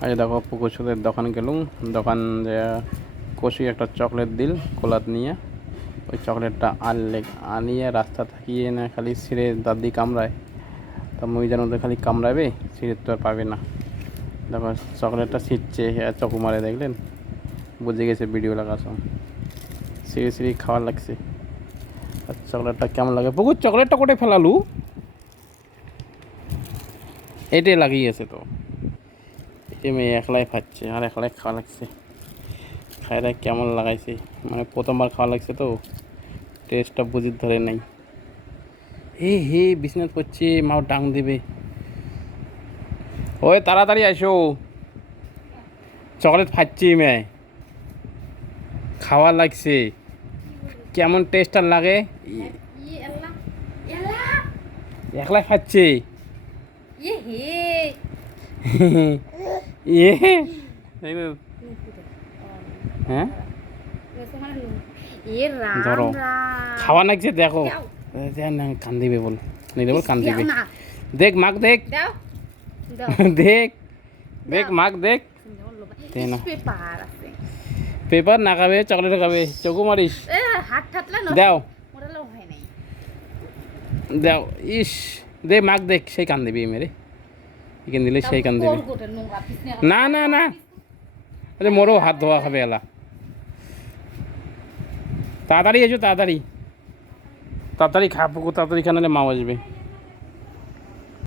আজ দেখো পুকুরসুদের দোকান গেলুম, দোকান যে কষি একটা চকলেট দিল কোলাত নিয়ে, ওই চকলেটটা আনিয়ে রাস্তা থাকিয়ে না খালি সিঁড়ে দাদি কামড়ায়, তা মইদার মধ্যে খালি কামড়াবে, সিঁড়ে তো আর পাবে না। দেখো চকলেটটা ছিটছে, চকু মারে দেখলেন, বুঝে গেছে ভিডিও লাগাছো, সিঁড়ি সিঁড়ি খাওয়ার লাগছে। আর চকলেটটা কেমন লাগে, পুকুর চকলেটটা কোটে ফেলালু, এটাই লাগিয়েছে তো, এ মেয়ে একলাই খাচ্ছে আর একলাই খাওয়া লাগছে। খাইরা কেমন লাগাইছে, মানে প্রথমবার খাওয়া লাগছে তো টেস্টটা বুঝির ধরে নাই। হে বিছনাথ করছে, মাও ডাং দিবে, ওই তাড়াতাড়ি আসো, চকলেট খাচ্ছি মেয়ে, খাওয়া লাগছে, কেমন টেস্ট আর লাগে, একলাই খাচ্ছে। হ্যাঁ ধরো খাওয়া লাগছে, দেখো কান দিবে বল, নিলে বল কান দিবে, দেখ মাক দেখ, দেখ দেখ মাক দেখ, পেপার না খাবে, চকলেট খাবে, চকু মারিস, দাও দাও, ইস দে মাক দেখ, সেই কান দিবি মেরে, এখানে দিলে সেই কান দিবি, না না না, আরে মোরও হাত ধোয়া খাবে এলা, তাড়াতাড়ি এসো, তাড়াতাড়ি তাড়াতাড়ি খা পুকুর, তাড়াতাড়ি খানালে মা আসবে।